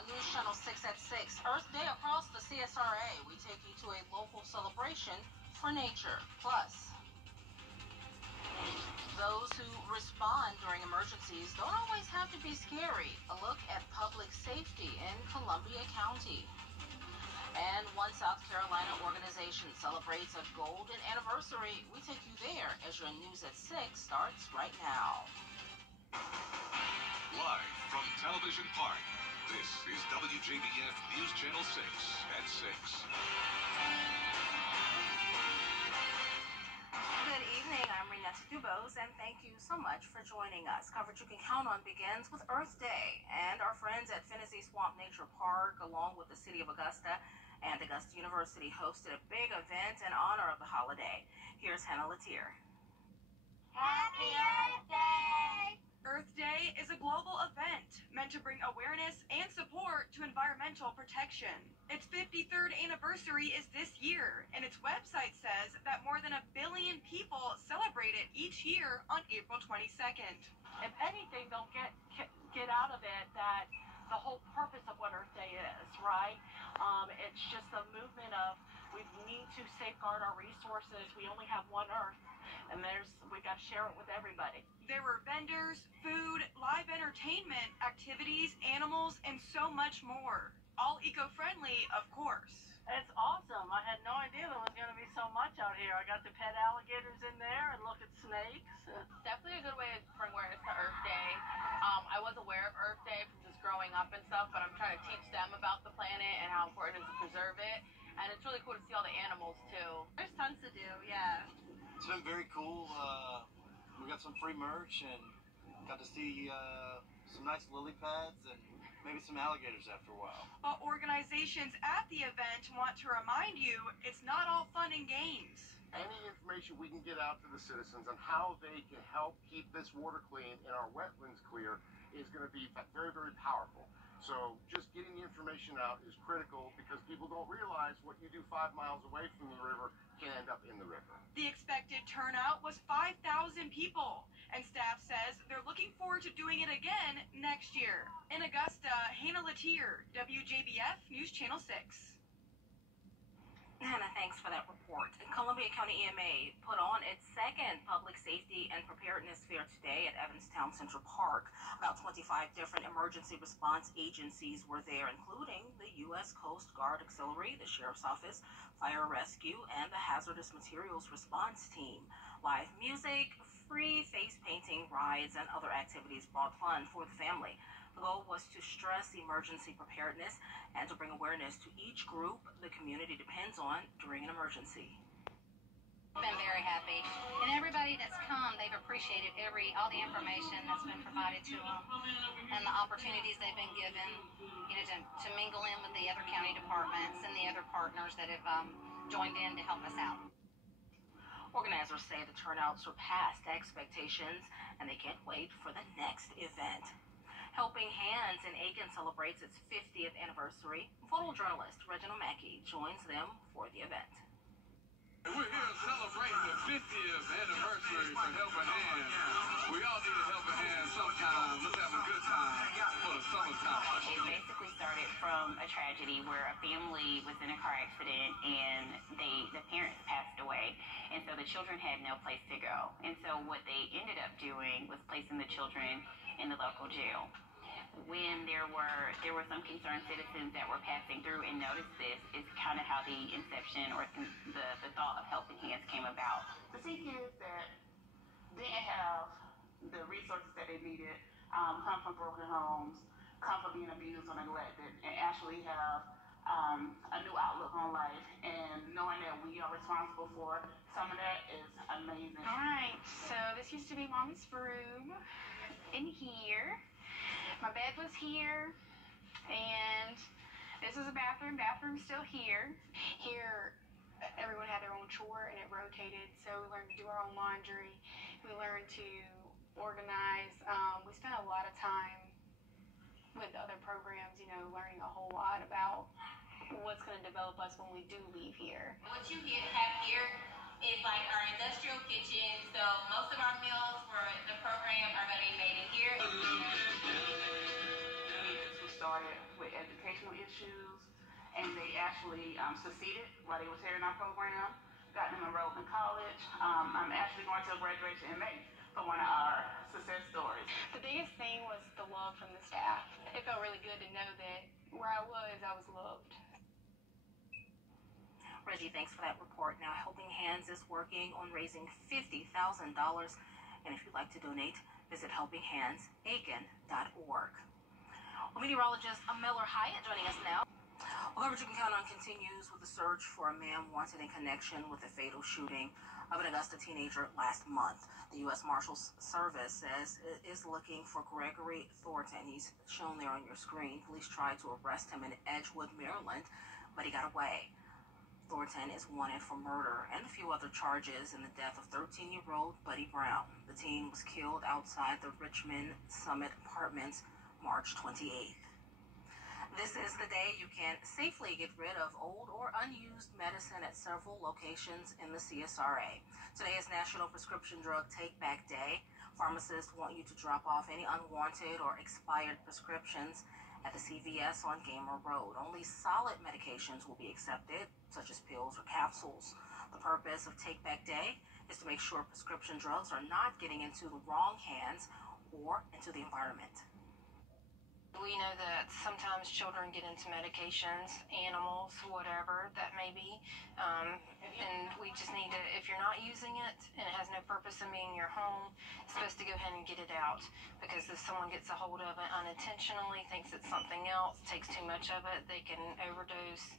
on News Channel 6 at 6. Earth Day across the CSRA. We take you to a local celebration for nature. Plus, those who respond during emergencies don't always have to be scary. A look at public safety in Columbia County. And one South Carolina organization celebrates a golden anniversary. We take you there as your News at 6 starts right now. Live from Television Park, this is WJBF News Channel 6 at 6. Good evening, I'm Renetta Dubose, and thank you so much for joining us. Coverage you can count on begins with Earth Day, and our friends at Finney Swamp Nature Park, along with the City of Augusta and Augusta University, hosted a big event in honor of the holiday. Here's Hannah Latier. Happy Earth Day! Earth Day is a global event meant to bring awareness and support to environmental protection. Its 53rd anniversary is this year, and its website says that more than 1 billion people celebrate it each year on April 22nd. If anything, they'll get out of it that the whole purpose of what Earth Day is, right? It's just a movement of we need to safeguard our resources. We only have one Earth, and we got to share it with everybody. There were vendors, food, live entertainment, activities, animals, and so much more. All eco-friendly, of course. It's awesome. I had no idea there was going to be so much out here. I got to pet alligators in there and look at snakes. Definitely a good way to bring awareness to Earth Day. I was aware of Earth Day from just growing up and stuff, but I'm trying to teach them about the planet and how important it is to preserve it. And it's really cool to see all the animals, too. There's tons to do, yeah. It's been very cool. We got some free merch and got to see some nice lily pads and maybe some alligators after a while. But organizations at the event want to remind you it's not all fun and games. Any information we can get out to the citizens on how they can help keep this water clean and our wetlands clear is going to be very, very powerful. So just getting the information out is critical because people don't realize what you do 5 miles away from the river can end up in the river. The expected turnout was 5,000 people, and staff says they're looking forward to doing it again next year. In Augusta, Hannah Latier, WJBF News Channel 6. Hannah, thanks for that report. Columbia County EMA put on its second public safety and preparedness fair today at Evanstown Central Park. About 25 different emergency response agencies were there, including the U.S. Coast Guard Auxiliary, the Sheriff's Office, Fire Rescue, and the Hazardous Materials Response Team. Live music, free face painting, rides, and other activities brought fun for the family. The goal was to stress emergency preparedness and to bring awareness to each group the community depends on during an emergency. Been very happy, and everybody that's come, they've appreciated all the information that's been provided to them, and the opportunities they've been given, to mingle in with the other county departments and the other partners that have joined in to help us out. Organizers say the turnout surpassed expectations, and they can't wait for the next event. Helping Hands in Aiken celebrates its 50th anniversary. Photojournalist Reginald Mackey joins them for the event. We're here celebrating the 50th anniversary for Helping Hands. We all need a helping hand sometimes. Let's have a good time for the summertime. It basically started from a tragedy where a family was in a car accident and the parents passed away. And so the children had no place to go. And so what they ended up doing was placing the children in the local jail. When there were some concerned citizens that were passing through and noticed this, is kind of how the inception or the thought of Helping Hands came about. To see kids that didn't have the resources that they needed, come from broken homes, come from being abused or neglected, and actually have a new outlook on life, and knowing that we are responsible for some of that is amazing. All right, so this used to be Mom's room in here. My bed was here, and this is a bathroom. Bathroom's still here. Here, everyone had their own chore, and it rotated, so we learned to do our own laundry. We learned to organize. We spent a lot of time with other programs, learning a whole lot about what's going to develop us when we do leave here. What you have here is like our industrial kitchen, so most of our meals for the program are going to be made in here. We started with at the and they actually succeeded while they was here in our program, got them enrolled in college. I'm actually going to a graduation in May for one of our success stories. The biggest thing was the love from the staff. It felt really good to know that where I was loved. Reggie, thanks for that report. Now, Helping Hands is working on raising $50,000. And if you'd like to donate, visit helpinghandsaiken.org. Well, meteorologist Miller Hyatt joining us now. Well, coverage you can count on continues with the search for a man wanted in connection with the fatal shooting of an Augusta teenager last month. The U.S. Marshals Service says it is looking for Gregory Thornton. He's shown there on your screen. Police tried to arrest him in Edgewood, Maryland, but he got away. Thornton is wanted for murder and a few other charges in the death of 13-year-old Buddy Brown. The teen was killed outside the Richmond Summit Apartments March 28th. This is the day you can safely get rid of old or unused medicine at several locations in the CSRA. Today is National Prescription Drug Take Back Day. Pharmacists want you to drop off any unwanted or expired prescriptions at the CVS on Gamer Road. Only solid medications will be accepted, such as pills or capsules. The purpose of Take Back Day is to make sure prescription drugs are not getting into the wrong hands or into the environment. We know that sometimes children get into medications, animals, whatever that may be, and we just need to, if you're not using it and it has no purpose in being in your home, it's supposed to go ahead and get it out, because if someone gets a hold of it unintentionally, thinks it's something else, takes too much of it, they can overdose,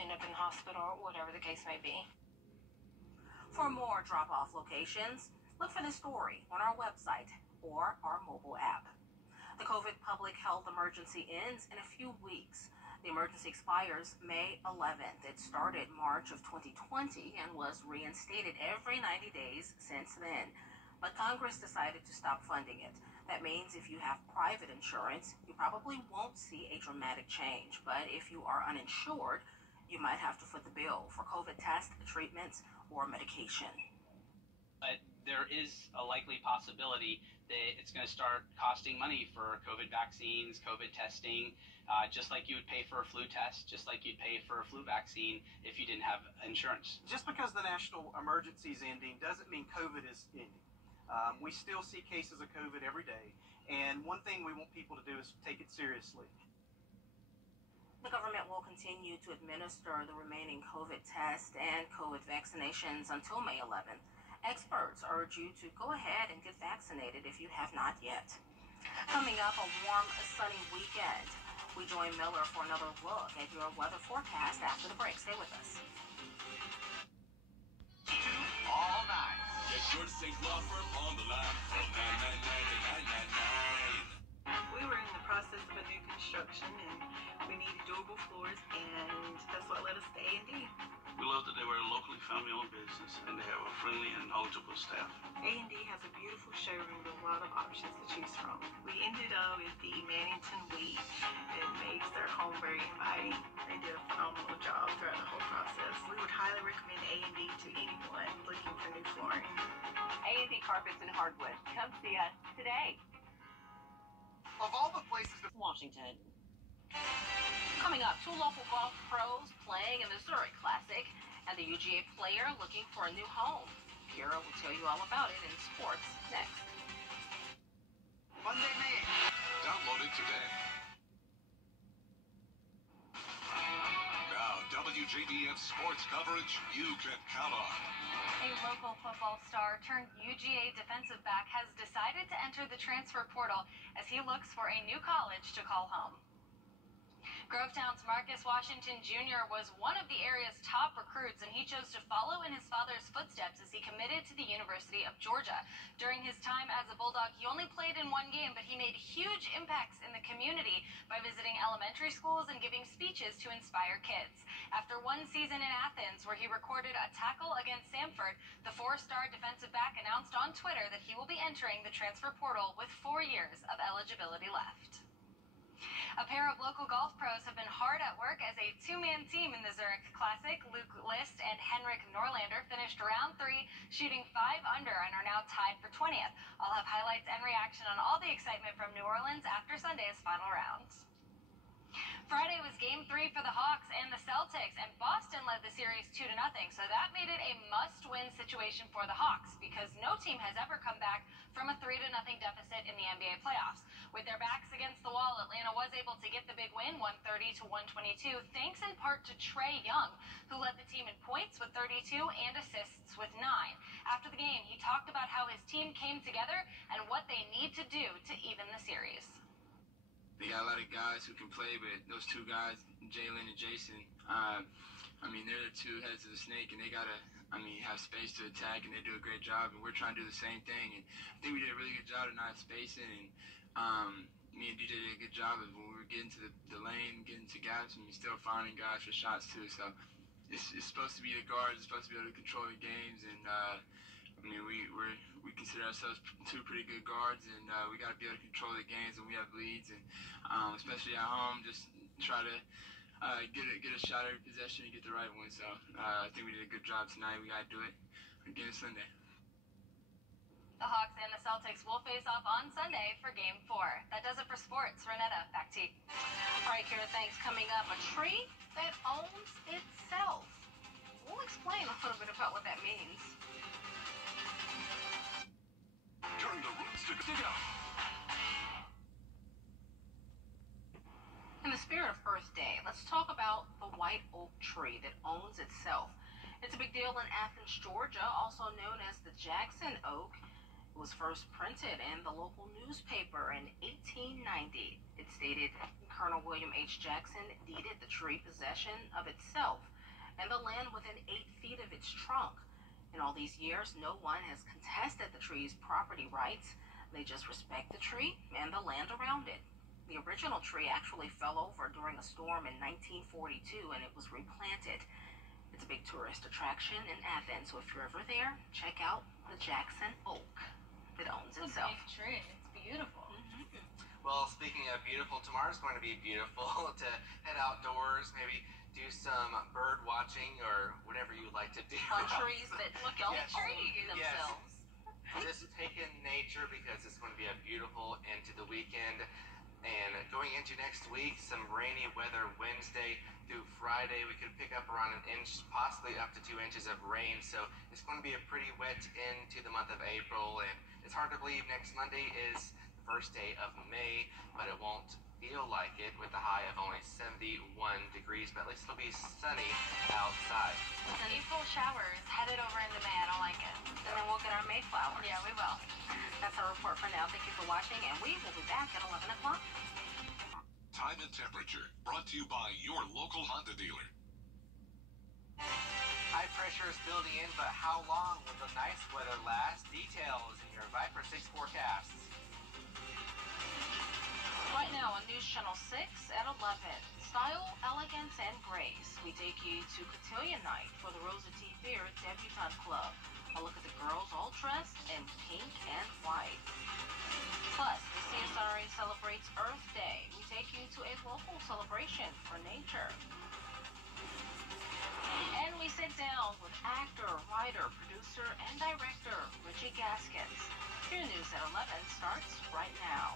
end up in the hospital, whatever the case may be. For more drop-off locations, look for this story on our website or our mobile app. The COVID public health emergency ends in a few weeks. The emergency expires May 11th. It started March of 2020 and was reinstated every 90 days since then. But Congress decided to stop funding it. That means if you have private insurance, you probably won't see a dramatic change. But if you are uninsured, you might have to foot the bill for COVID tests, treatments, or medication. But there is a likely possibility that it's going to start costing money for COVID vaccines, COVID testing, just like you would pay for a flu test, just like you'd pay for a flu vaccine if you didn't have insurance. Just because the national emergency is ending doesn't mean COVID is ending. We still see cases of COVID every day, and one thing we want people to do is take it seriously. The government will continue to administer the remaining COVID tests and COVID vaccinations until May 11th. Experts urge you to go ahead and get vaccinated if you have not yet. Coming up, a warm, sunny weekend. We join Miller for another look at your weather forecast after the break. Stay with us. All night. Get your St. Law firm on the line from 999-999. We were in the process of a new construction, and we needed durable floors, and that's what let us to A&D. We love that they were a locally family-owned business and they have a friendly and knowledgeable staff. A&D has a beautiful showroom with a lot of options to choose from. We ended up with the Mannington Wheat. It makes their home very inviting. They did a phenomenal job throughout the whole process. We would highly recommend A&D to anyone looking for new flooring. A&D Carpets and Hardwood. Come see us today. Of all the places to Washington. Coming up, two local golf pros playing in the Zurich Classic and the UGA player looking for a new home. Kira will tell you all about it in sports next. Monday, May. Download it today. Now, WJBF sports coverage you can count on. A local football star turned UGA defensive back has decided to enter the transfer portal as he looks for a new college to call home. Grovetown's Marcus Washington Jr. was one of the area's top recruits, and he chose to follow in his father's footsteps as he committed to the University of Georgia. During his time as a Bulldog, he only played in one game, but he made huge impacts in the community by visiting elementary schools and giving speeches to inspire kids. After one season in Athens, where he recorded a tackle against Samford, the four-star defensive back announced on Twitter that he will be entering the transfer portal with 4 years of eligibility left. A pair of local golf pros have been hard at work as a two-man team in the Zurich Classic. Luke List and Henrik Norlander finished round 3, shooting 5 under and are now tied for 20th. I'll have highlights and reaction on all the excitement from New Orleans after Sunday's final rounds. Friday was game 3 for the Hawks and the Celtics, and Boston led the series 2-0. So that made it a must-win situation for the Hawks because no team has ever come back from a 3-0 deficit in the NBA playoffs. With their backs against the wall, Atlanta was able to get the big win, 130-122, thanks in part to Trae Young, who led the team in points with 32 and assists with 9. After the game, he talked about how his team came together and what they need to do to even the series. They got a lot of guys who can play, but those two guys, Jalen and Jason, they're the two heads of the snake, and they gotta, have space to attack, and they do a great job, and we're trying to do the same thing. And I think we did a really good job of not spacing, and me and DJ did a good job of when we were getting to the lane, getting to gaps, and we still finding guys for shots too. So it's supposed to be the guards, it's supposed to be able to control the games, and we consider ourselves two pretty good guards, and we got to be able to control the games when we have leads, and especially at home, just try to get a shot every possession and get the right one. So I think we did a good job tonight. We got to do it again Sunday. The Hawks and the Celtics will face off on Sunday for Game 4. That does it for sports. Renetta, back to you. All right, Kara, thanks. Coming up, a tree that owns itself. We'll explain a little bit about what that means. Turn the roots to go. In the spirit of Earth Day, let's talk about the white oak tree that owns itself. It's a big deal in Athens, Georgia, also known as the Jackson oak. It was first printed in the local newspaper in 1890. It stated Colonel William H. Jackson deeded the tree possession of itself and the land within 8 feet of its trunk. In all these years, no one has contested the tree's property rights. They just respect the tree and the land around it. The original tree actually fell over during a storm in 1942, and it was replanted. It's a big tourist attraction in Athens, so if you're ever there, check out the Jackson oak that owns itself. It's a big tree. It's beautiful. Well, speaking of beautiful, tomorrow's going to be beautiful to head outdoors, maybe do some bird watching or whatever you like to do. On trees that don't Tree themselves. Just take in nature because it's going to be a beautiful end to the weekend. And going into next week, some rainy weather Wednesday through Friday. We could pick up around an inch, possibly up to 2 inches of rain. So it's going to be a pretty wet end to the month of April. And it's hard to believe next Monday is the first day of May, but it won't feel like it with a high of only 71 degrees. But at least it'll be sunny outside. And April showers headed over into May. I don't like it. And then we'll get our Mayflowers. Yeah, we will. That's our report for now. Thank you for watching, and we will be back at 11 o'clock. Time and temperature brought to you by your local Honda dealer. High pressure is building in, but how long will the nice weather last? Details in your Viper 6 forecasts. Right now on News Channel 6 at 11, Style, Elegance, and Grace. We take you to Cotillion Night for the Rosa T. Fair Debutante Club. A look at the girls all dressed in pink and white. Plus, the CSRA celebrates Earth Day. We take you to a local celebration for nature. And we sit down with actor, writer, producer, and director Richie Gaskins. Your News at 11 starts right now.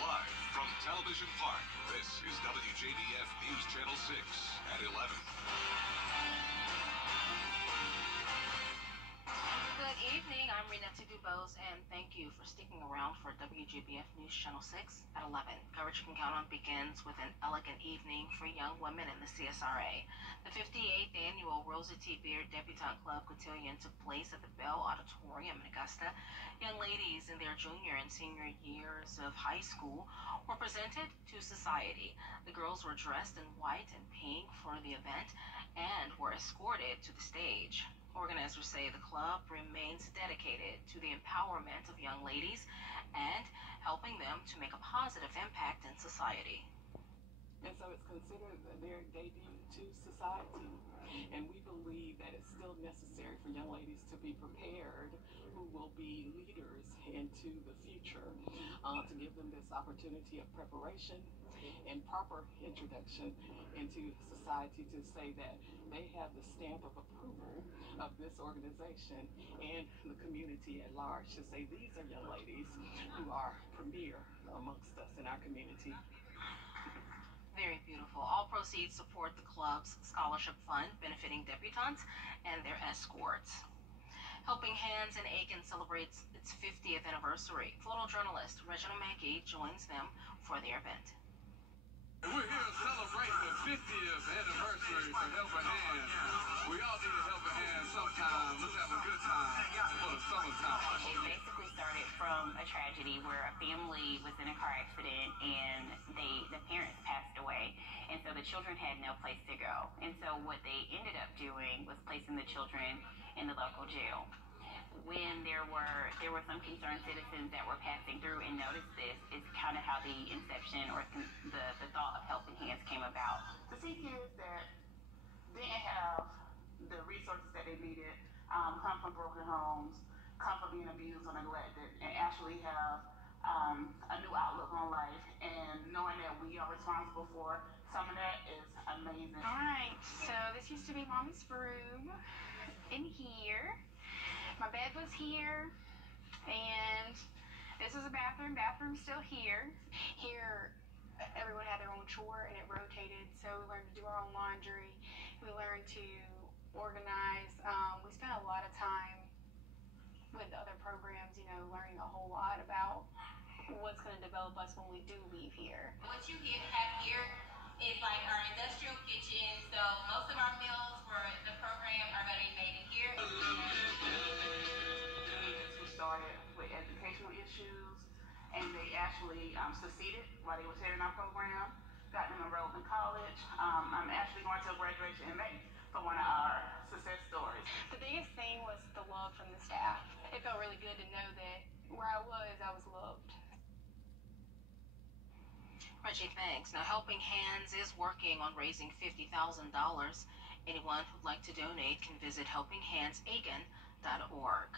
Live from Television Park, this is WJBF News Channel 6 at 11. Good evening, I'm Renetta Dubose, and thank you for sticking around for WJBF News Channel 6 at 11. Coverage you can count on begins with an elegant evening for young women in the CSRA. The 58th annual Rosa T. Beard Debutante Club Cotillion took place at the Bell Auditorium in Augusta. Young ladies in their junior and senior years of high school were presented to society. The girls were dressed in white and pink for the event and were escorted to the stage. Organizers say the club remains dedicated to the empowerment of young ladies and helping them to make a positive impact in society. And so it's considered their debut to society. And we believe that it's still necessary for young ladies to be prepared who will be leaders into the future, to give them this opportunity of preparation and proper introduction into society, to say that they have the stamp of approval of this organization and the community at large, to say these are young ladies who are premier fear amongst us in our community. Very beautiful. All proceeds support the club's scholarship fund benefiting debutantes and their escorts. Helping Hands in Aiken celebrates its 50th anniversary. Photojournalist Reginald Mackey joins them for their event. We're here celebrating the 50th anniversary for Helping Hands. We all need a helping hand sometime. Let's have a good time for the summertime. It basically started from a tragedy where a family was in a car accident and the parents passed away, and so the children had no place to go. And so what they ended up doing was placing the children in the local jail. When there were some concerned citizens that were passing through and noticed this, is kind of how the inception or the thought of Helping Hands came about. To see kids that didn't have the resources that they needed, come from broken homes, come from being abused or neglected, and actually have a new outlook on life, and knowing that we are responsible for some of that is amazing. All right, so this used to be Mom's room in here. My bed was here, and this is a bathroom. Bathroom's still here. Here, everyone had their own chore, and it rotated, so we learned to do our own laundry. We learned to organize. We spent a lot of time with other programs, learning a whole lot about what's going to develop us when we do leave here. What you have here is like our industrial kitchen, so most of our meals for the program are going to be made in here. We started with educational issues, and they actually succeeded while they were in our program, got them enrolled in college. I'm actually going to graduation in May for one of our success stories. The biggest thing was the love from the staff. It felt really good to know that where I was loved. Reggie, thanks. Now, Helping Hands is working on raising $50,000. Anyone who'd like to donate can visit helpinghandsaiken.org.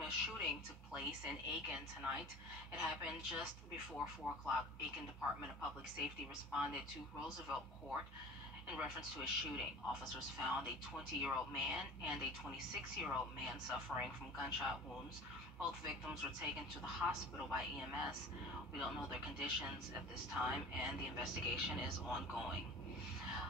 A shooting took place in Aiken tonight. It happened just before 4 o'clock. Aiken Department of Public Safety responded to Roosevelt Court in reference to a shooting. Officers found a 20-year-old man and a 26-year-old man suffering from gunshot wounds. Both victims were taken to the hospital by EMS. We don't know their conditions at this time, and the investigation is ongoing.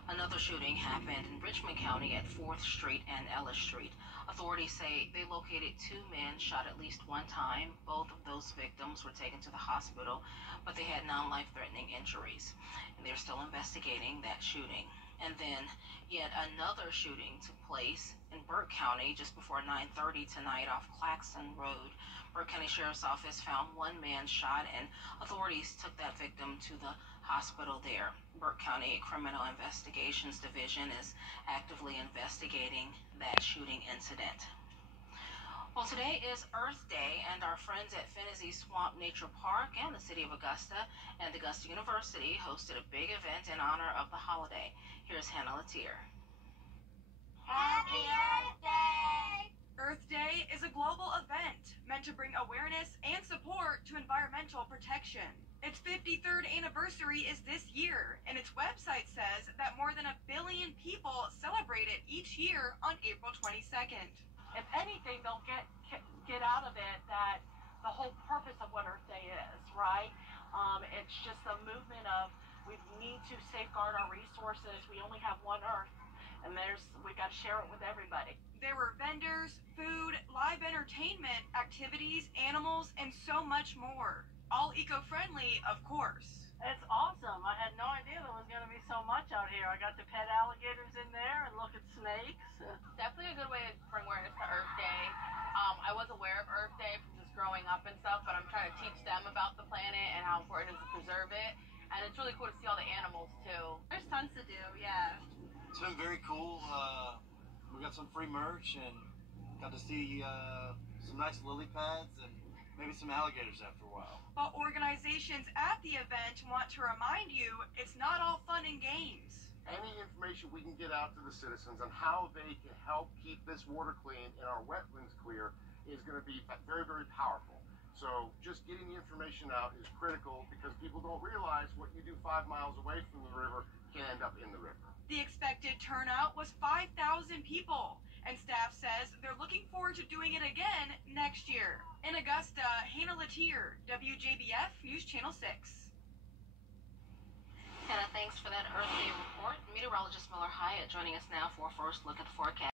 Another shooting happened in Richmond County at 4th Street and Ellis Street. Authorities say they located 2 men shot at least one time. Both of those victims were taken to the hospital, but they had non-life-threatening injuries. And they're still investigating that shooting. And then yet another shooting took place in Burke County just before 9:30 tonight off Claxton Road. Burke County Sheriff's Office found 1 man shot, and authorities took that victim to the hospital there. Burke County Criminal Investigations Division is actively investigating that shooting incident. Well, today is Earth Day, and our friends at Fennessy Swamp Nature Park and the City of Augusta and Augusta University hosted a big event in honor of the holiday. Here's Hannah Latier. Happy Earth Day! Earth Day is a global event meant to bring awareness and support to environmental protection. Its 53rd anniversary is this year, and its website says that more than 1 billion people celebrate it each year on April 22nd. If anything, they'll get out of it that the whole purpose of what Earth Day is, right? It's just a movement of we need to safeguard our resources. We only have one Earth, and we got to share it with everybody. There were vendors, food, live entertainment, activities, animals, and so much more. All eco-friendly, of course. It's awesome. I had no idea there was going to be so much out here. I got to pet alligators in there and look at snakes. Definitely a good way to bring awareness to Earth Day. I was aware of Earth Day from just growing up and stuff, but I'm trying to teach them about the planet and how important it is to preserve it. And it's really cool to see all the animals, too. There's tons to do, yeah. It's been very cool. We got some free merch and got to see some nice lily pads and maybe some alligators after a while. But organizations at the event want to remind you it's not all fun and games. Any information we can get out to the citizens on how they can help keep this water clean and our wetlands clear is going to be very, very powerful. So just getting the information out is critical because people don't realize what you do 5 miles away from the river can end up in the river. The expected turnout was 5,000 people. And staff says they're looking forward to doing it again next year. In Augusta, Hannah Latier, WJBF News Channel 6. Hannah, thanks for that Earth Day report. Meteorologist Miller Hyatt joining us now for a first look at the forecast.